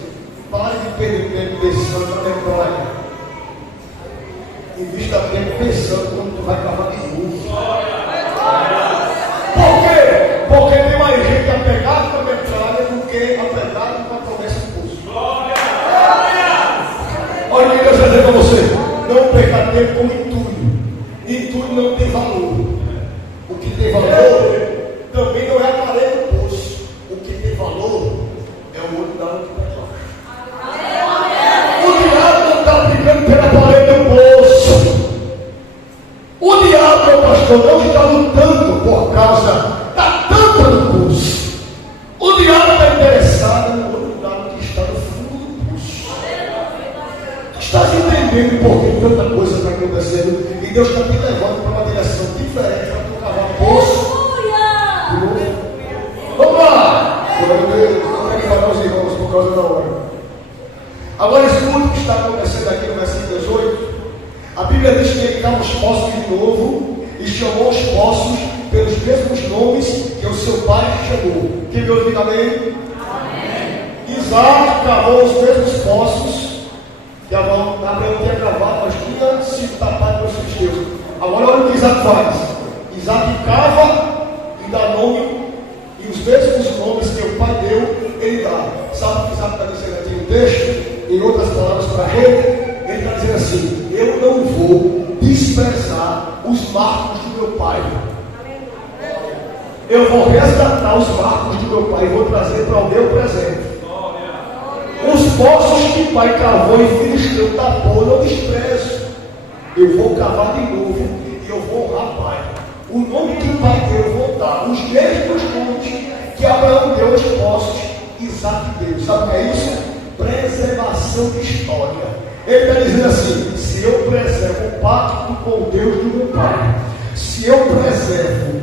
pare de perder tempo pensando na metralha. Invista tempo pensando quando tu vai cavar de novo. Por quê? Porque tem mais gente apegada com a metralha do que apegada com a promessa do poço. Olha o que Deus vai dizer para você: não perca tempo com entulho. Entulho não tem valor. O que tem valor também não é a parede do poço. O que tem valor é o olho da água que está lá. O diabo não está brigando pela parede do poço. O diabo, meu pastor, não está lutando por causa da tampa do poço. O diabo está interessado no olho da água que está no fundo do poço. Estás entendendo por que tanta coisa está acontecendo? E Deus está te levando para uma direção diferente para tu cavar poço. Vamos lá! Eu vou ter que falar os irmãos por causa da hora. Agora escuta o que está acontecendo aqui no versículo 18. A Bíblia diz que ele cava os poços de novo e chamou os poços pelos mesmos nomes que o seu pai chamou. Quem me ouviu também? Isaac cavou os mesmos poços que Abraão tinha cavado, mas tinha sido tapado pelos filisteus. Agora olha o que Isaac faz. Isaac cava e dá nome, e os mesmos nomes que o pai deu, ele dá. Sabe o que Isaac está dizendo aqui no texto? Em outras palavras para ele está dizendo assim: eu não vou desprezar os marcos do meu pai. Eu vou resgatar os marcos do meu pai e vou trazer para o meu presente. Os poços que o pai cavou e filisteu tapou, eu não desprezo. Eu vou cavar de novo e eu vou honrar o pai. O nome que o pai deu, eu vou dar. Os mesmos nomes que Abraão deu aos poços, Isaac deu. Sabe o que é isso? Preservação de história. Ele está dizendo assim: se eu preservo o pacto com o Deus do meu pai, se eu preservo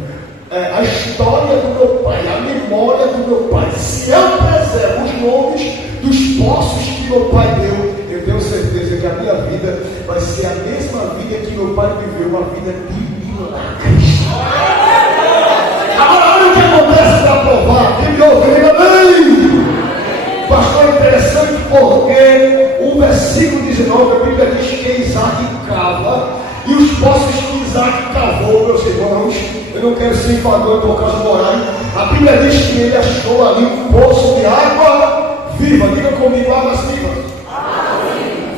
a história do meu pai, a memória do meu pai, se eu preservo os nomes dos poços que meu pai deu, eu tenho certeza que a minha vida vai ser a mesma vida que meu pai viveu, uma vida de milagres. Agora olha o que acontece para provar. Quem me ouve, amém? Pastor, é interessante porque o versículo 19, a Bíblia diz que Isaac cava, e os poços que Isaac cavou, meus irmãos, eu não quero ser enfadonho por causa do horário, a Bíblia diz que ele achou ali um poço de água viva. Diga comigo, águas vivas.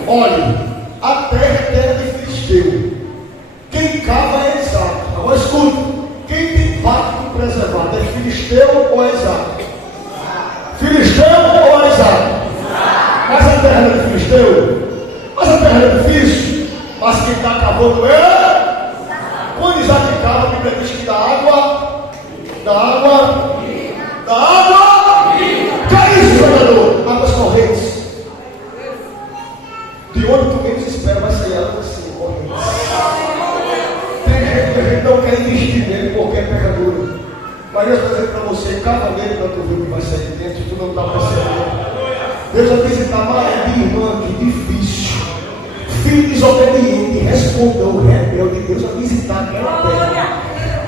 Olha, a terra é terra de filisteu. Quem cava é Isaac. Agora escuta, quem tem pacto preservado é filisteu ou é Isaac? Filisteu ou é Isaac? Mas a terra é de filisteu? Mas a terra é difícil? Mas quem está cavando é? Quando Isaac cava, a Bíblia diz que dá água. Que é isso, pregador? Águas correntes. De onde tu menos espera vai sair água assim. concorrência. Tem gente que a gente não quer investir nele porque é pecador. Mas eu estou dizendo para você, cava nele para tu ver o que vai sair de dentro, tu não está percebendo. Deus vai visitar Maria, irmã, que difícil. Filho desobediente, respondeu o rebelde. Deus vai visitar aquela terra.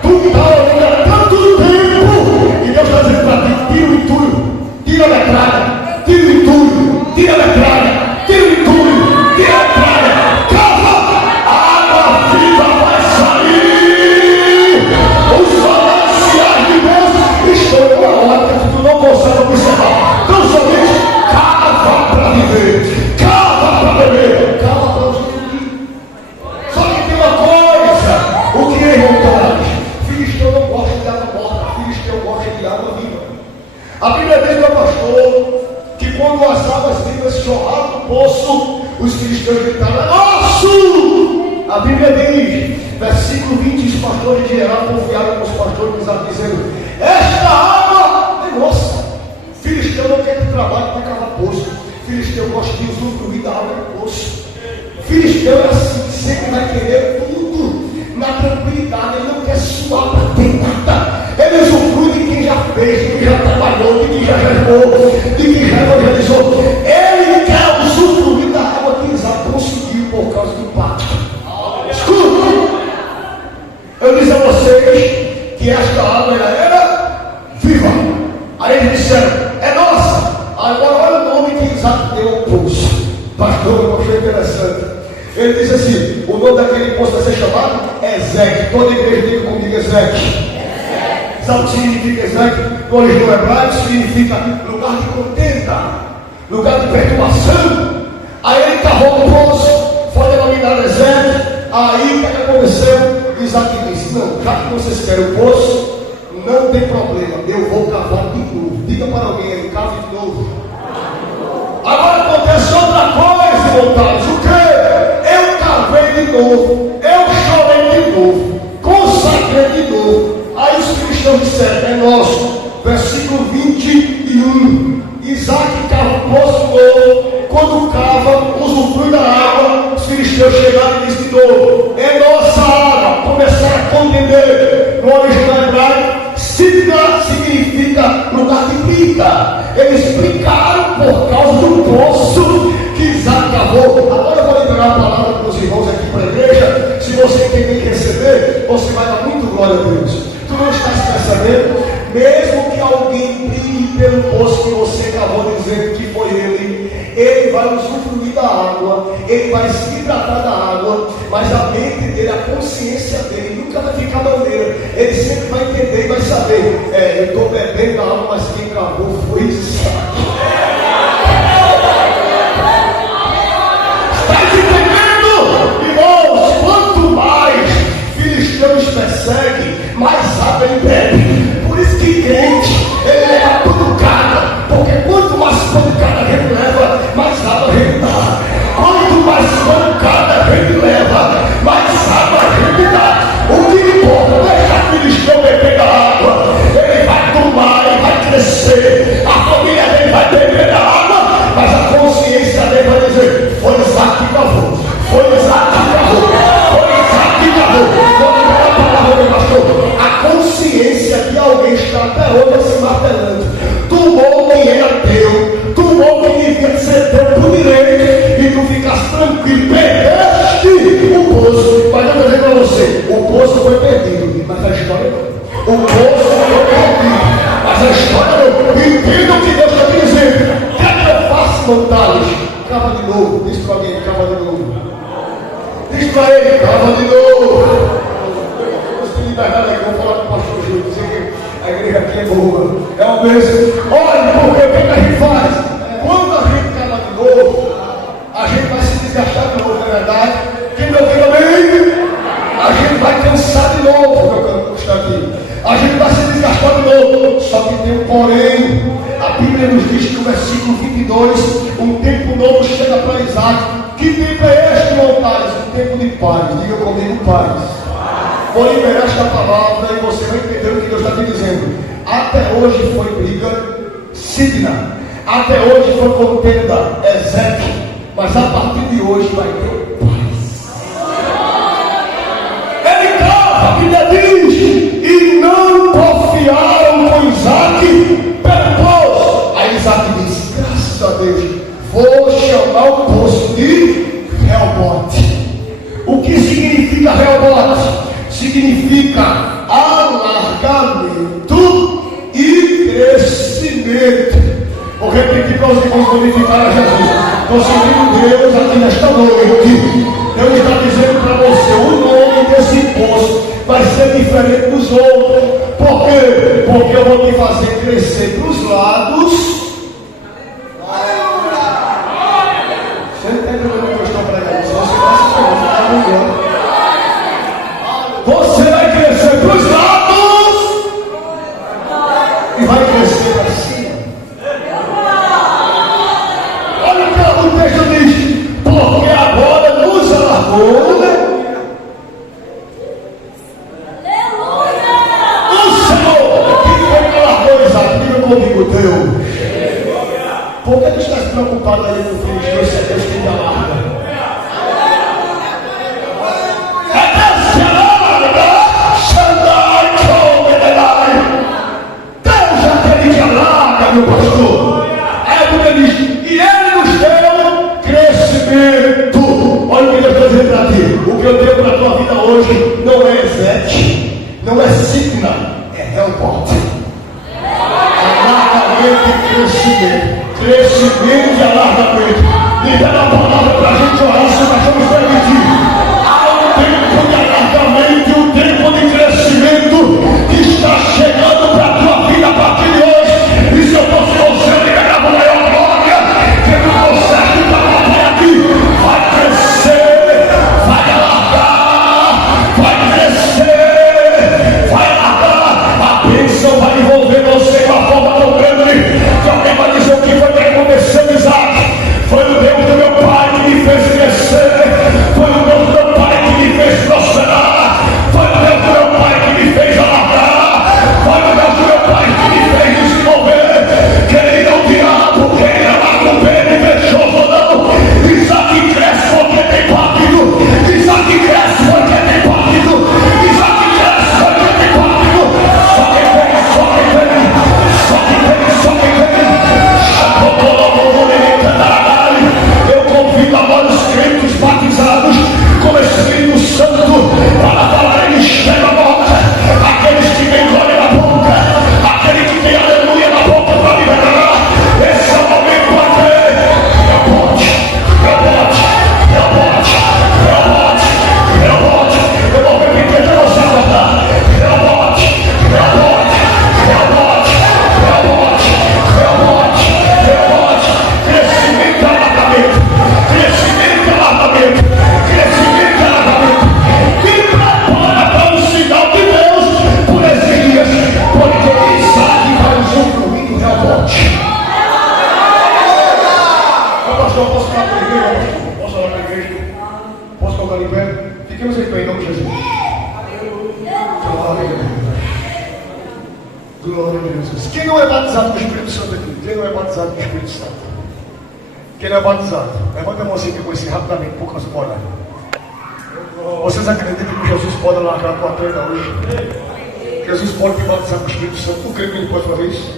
Tu está orando há tanto tempo. E Deus está dizendo para ti, tira o entulho, tira a metralha, tira o entulho, tira a metralha, tira o entulho, tira a metralha. Cava, a água viva vai sair. Os mananciais de Deus estão em uma hora que tu não consegue observar. Não somente cava para viver, cava para beber, cava para usufruir. Só que tem uma coisa, o que é vontade? Filisteu não gosta de água morta, Filisteu gosta de água viva. A Bíblia diz, meu pastor, que quando as águas vivas jorraram do poço, os filisteus gritaram, é nosso! A Bíblia diz, versículo 20, os pastores de Gerar confiaram com os pastores de Isaac, dizendo, esta água é nossa. Filisteu não quer que trabalhe para cavar poço. Filisteu gosta de usufruir da água do poço. Filisteu é assim, sempre vai querer tudo na tranquilidade, ele não quer suar para ter nada. Ele usufrui de quem já fez, de quem já trabalhou, de quem já gerou, de quem já evangelizou. Ele quer usufruir da água que Isaac conseguiu por causa do pacto. Escuta, eu disse a vocês que esta água era viva. Aí eles disseram, é nossa. Agora olha o nome que Isaac deu ao poço. Pastor, eu achei interessante. Ele disse assim, o nome daquele poço vai ser chamado Ezeque. Toda a igreja diga comigo Ezeque. Sabe o que significa Ezeque? No original hebraico significa lugar de contenda, lugar de perturbação. Aí ele cavou o poço, foi denominado Ezeque. Aí o que aconteceu? Isaac disse, não, já que vocês querem o poço, não tem problema, eu vou cavar de novo. Diga para alguém aí, cave de novo. Agora acontece outra coisa, voltados. O que? Eu cavei de novo, eu chorei de novo, consagrei de novo. Aí os cristãos disseram, é nosso. Versículo 21. Isaac cava um poço novo. Quando cava, usufrui da água. Os cristãos chegaram e disseram de novo, é nossa água. Começaram a contender. No original hebraico, Sidna significa lugar de briga. Eles brigaram por causa do poço que Isaac cavou. Agora eu vou liberar a palavra para os irmãos aqui para a igreja. Se você tem que receber, você vai dar muito glória a Deus. Tu não estás percebendo? Mesmo que alguém brigue pelo poço que você cavou dizendo que foi ele vai usufruir da água, ele vai se hidratar da água, mas a mente dele, a consciência dele nunca vai ficar maneira. Ele sempre vai entender e vai saber, eu estou bebendo a água, mas quem cavou foi Isaac. Está entendendo? Irmãos, quanto mais filisteus perseguem, mais água ele bebe. Por isso que crente, ele leva pancada, porque quanto mais pancada a gente leva, mais água a gente dá. Quanto mais pancada a gente leva, mais água a gente dá. O que importa, deixa filisteu beber da água, ele vai tomar e vai crescer, a família dele vai beber da água, mas a consciência dele vai dizer, foi Isaac que cavou, foi Isaac que cavou, foi Isaac que cavou. A consciência de alguém está até hoje se martelando. Tomou quem era teu, tomou quem devia ser teu por direito, e tu ficaste tranquilo, perdeste o poço. Mas eu vou dizer para você, o poço foi perdido, mas a história não. O poço foi perdido, mas a história não. Entenda o que Deus está me dizendo. O que é que eu faço, Montales? Cava de novo, diz para alguém, cava de novo. Diz para ele, cava de novo. Liberdade aqui, vou falar com o pastor Júlio, dizer que a igreja aqui é boa. É uma bênção. Olha, porque o que a gente faz? Quando a gente cava de novo, a gente vai se desgastar de novo, não é verdade? Quem me ouviu também? A gente vai cansar de novo, meu canto está aqui. A gente vai se desgastar de novo. Só que tem um porém. A Bíblia nos diz que no versículo 22, um tempo novo chega para Isaac. Que tempo é este, Montales? Um tempo de paz. Diga comigo, paz. Vou liberar esta palavra e você vai entender o que Deus está te dizendo. Até hoje foi briga, Sidna. Até hoje foi contenda, Ezeque. Mas a partir de hoje vai ter paz. significa alargamento e crescimento. Vou repetir para os irmãos glorificar a Jesus. Nós servimos Deus aqui nesta noite. Deus está dizendo para você: o nome desse poço vai ser diferente dos outros. Por quê? Porque eu vou te fazer crescer para os lados. Você não está entendendo o que eu estou pregando? Você vai crescer para os lados e vai crescer para cima. Olha o que o texto diz: porque agora nos alargou. O Senhor, quem foi que alargou, Isaac? Diga comigo, Deus. Por que tu está se preocupado aí com o filho de Deus, se é Deus que te alarga? Meu pastor, é porque ele diz, e ele nos deu crescimento. Olha o que eu estou dizendo para ti: o que eu tenho para a tua vida hoje não é Exete, não é Signa, é Helport. Alargamento e crescimento, crescimento e alargamento. Libera a palavra para a gente orar, se nós vamos permitir. Há um tempo de alargamento e um tempo de crescimento que está chegando para a tua vida a partir de hoje. E se eu fosse você, eu liberava a maior glória, que no processo da batalha aqui vai crescer, vai alargar, vai crescer, vai alargar. A bênção vai envolver você de uma forma tão grande que alguém vai dizer: o que foi que aconteceu, Isaac? Foi o Deus do meu pai que me fez crescer, foi o Deus do meu pai que me fez prosperar, foi o Deus do meu pai que me fez alargar, foi o Deus do meu pai que me fez desenvolver. Querido, o diabo queira lá com ele, fechou não. Isaac cresce porque tem partido. Isaac cresce porque tem partido. Isaac cresce porque tem partido. Só quem vem, só quem vem, só quem vem, só quem vem. Eu convido agora os crentes batizados com o Espírito Santo para falar em mistério a boca. Aqueles que têm glória na boca, aquele que tem aleluia na boca para liberar. Esse é o momento para ter. Eu bote. Eu vou repetir para você aguardar. Eu bote. Crescimento e alargamento. Que prepara para o sinal de Deus por esses dias. Porque Isaac vai usufruir do rebote. Pastor, posso falar para a igreja? Posso falar para a igreja? Posso colocar em pé? Fiquemos em pé em nome de Jesus. Glória a Jesus. Quem não é batizado com o Espírito Santo aqui? Quem não é batizado com o Espírito Santo? Quem não é batizado? Levanta a mãozinha que eu conheci rapidamente, por causa do horário. Vocês acreditam que Jesus pode largar a tua tenda hoje? Jesus pode te batizar com o Espírito Santo? Tu crê que ele pode fazer isso?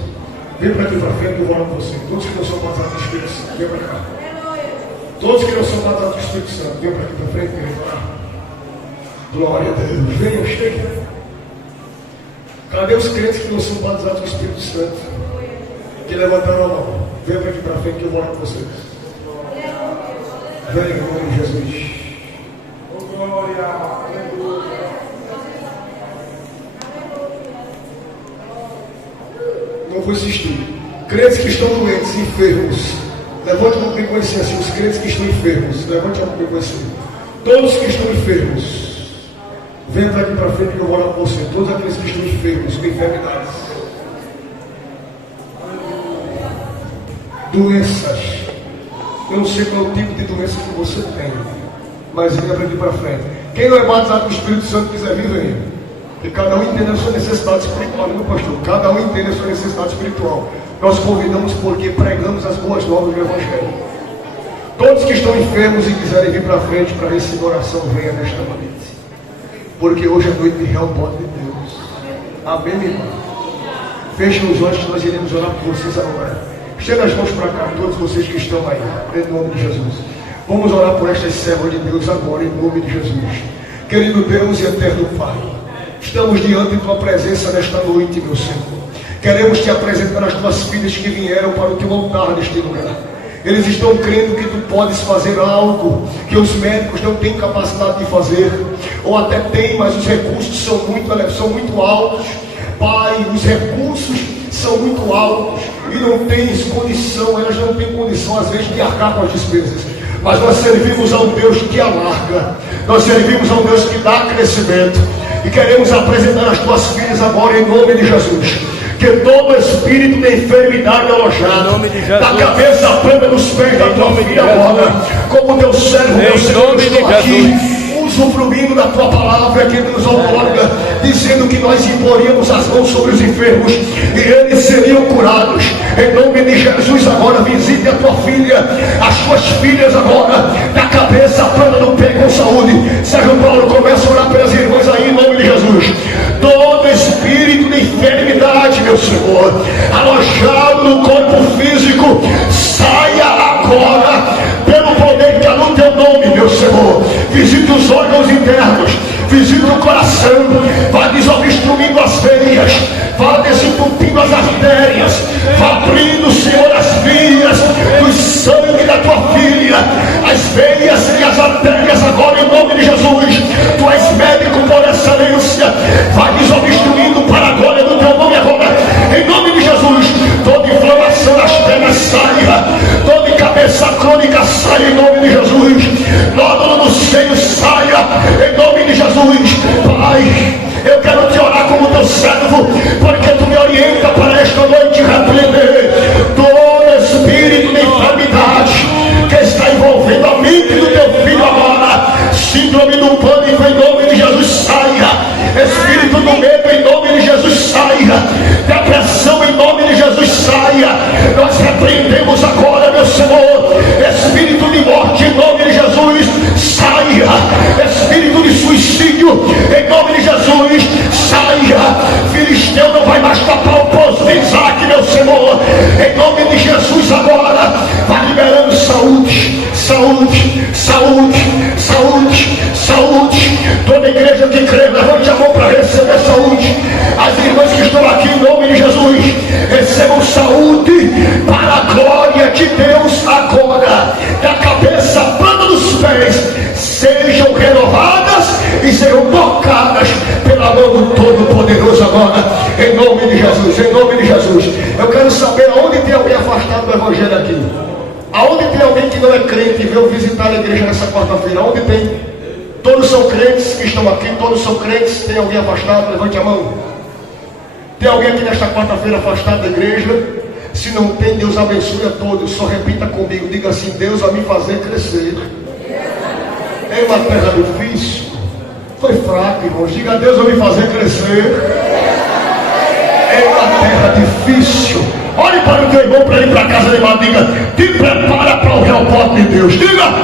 Vem para aqui para frente, eu vou orar com você. Todos que não são batizados com o Espírito Santo, vem para cá. Todos que não são batizados com o Espírito Santo, vem para aqui para frente, vem para cá. Glória a Deus. Venham, cheguem. Cadê os crentes que não são batizados com o Espírito Santo? Que levantaram a mão. Venham para aqui para frente que eu vou orar com vocês. Venham em nome de Jesus. Glória. Não vou insistir. Crentes que estão doentes, enfermos. Levante a mão para conhecer assim. Os crentes que estão enfermos. Levante a mão para conhecer. Todos que estão enfermos. Venha aqui para frente que eu vou orar com você. Todos aqueles que estão enfermos, com enfermidades. Doenças. Eu não sei qual é o tipo de doença que você tem. Mas venha aqui para frente. Quem não é batizado com o Espírito Santo quiser vir, venha. Porque cada um entende a sua necessidade espiritual, meu pastor. Cada um entende a sua necessidade espiritual. Nós convidamos porque pregamos as boas novas do Evangelho. Todos que estão enfermos e quiserem vir para frente para receber oração, venha nesta noite. Porque hoje é noite de Helport de Deus. Amém, meu irmão? Fechem os olhos que nós iremos orar por vocês agora. Estenda as mãos para cá, todos vocês que estão aí, em nome de Jesus. Vamos orar por estas servas de Deus agora, em nome de Jesus. Querido Deus e eterno Pai, Estamos diante de tua presença nesta noite, meu Senhor. Queremos te apresentar as tuas filhas que vieram para o teu altar neste lugar. Eles estão crendo que tu podes fazer algo que os médicos não têm capacidade de fazer, ou até têm, mas os recursos são muito altos. Pai, os recursos são muito altos e não tens condição, elas não têm condição às vezes de arcar com as despesas. Mas nós servimos a um Deus que alarga, nós servimos a um Deus que dá crescimento, e queremos apresentar as tuas filhas agora em nome de Jesus. Que todo espírito de enfermidade alojado, da cabeça à planta dos pés da tua filha agora, como teu servo, meu Senhor, estou aqui usufruindo da tua palavra que nos outorga, dizendo que nós imporíamos as mãos sobre os enfermos e eles seriam curados. Em nome de Jesus, agora visite a tua filha, as suas filhas agora, da cabeça à planta do pé com saúde. Sérgio Paulo, começa a orar pelas irmãs aí em nome de Jesus. Todo espírito de enfermidade, meu Senhor, alojado no corpo físico, saia agora pelo poder que há no teu nome, meu Senhor. Visita os órgãos internos, visita o coração, vá desobstruindo as veias, vá desentupindo as artérias, vá abrindo, Senhor, as vias do sangue da tua filha, as veias e as artérias agora em nome de Jesus. Tu és médico por excelência, vai desobstruindo para a glória do teu nome agora, em nome de Jesus. Toda inflamação das pernas saia, toda cabeça crônica saia em nome de Jesus, nódulo no seio saia em nome de Jesus. Pai, eu quero te orar como teu servo, porque tu me orienta para esta noite repreender todo espírito de enfermidade que está envolvendo a mente do teu filho agora. Síndrome do pânico em nome de Jesus saia, espírito do medo em nome de Jesus saia, depressão em nome de Jesus saia. Nós repreendemos agora, meu Senhor, espírito de morte em nome de Jesus saia, espírito de suicídio em nome de Jesus saia. Filisteu não vai mais tapar o poço de Isaac, meu Senhor, em nome de Jesus agora. Vai liberando saúde, saúde, saúde, saúde, saúde. Toda igreja que crê, levante a mão para receber saúde. As irmãs que estão aqui em nome de Jesus, recebam saúde para a glória de Deus agora, da cabeça à planta dos pés, sejam renovadas e serão tocadas pela mão do Todo-Poderoso agora, em nome de Jesus, em nome de Jesus. Eu quero saber aonde tem alguém afastado do Evangelho aqui, aonde tem alguém que não é crente e veio visitar a igreja nessa quarta-feira, aonde tem? Todos são crentes que estão aqui, todos são crentes. Tem alguém afastado? Levante a mão. Tem alguém aqui nesta quarta-feira afastado da igreja? Se não tem, Deus abençoe a todos. Só repita comigo, diga assim: Deus vai me fazer crescer em uma terra difícil. Foi fraco, irmãos. Diga: Deus vai me fazer crescer em uma terra difícil. Olhe para o teu irmão para ir para a casa de mal. Diga: te prepara para o real pote de Deus. Diga: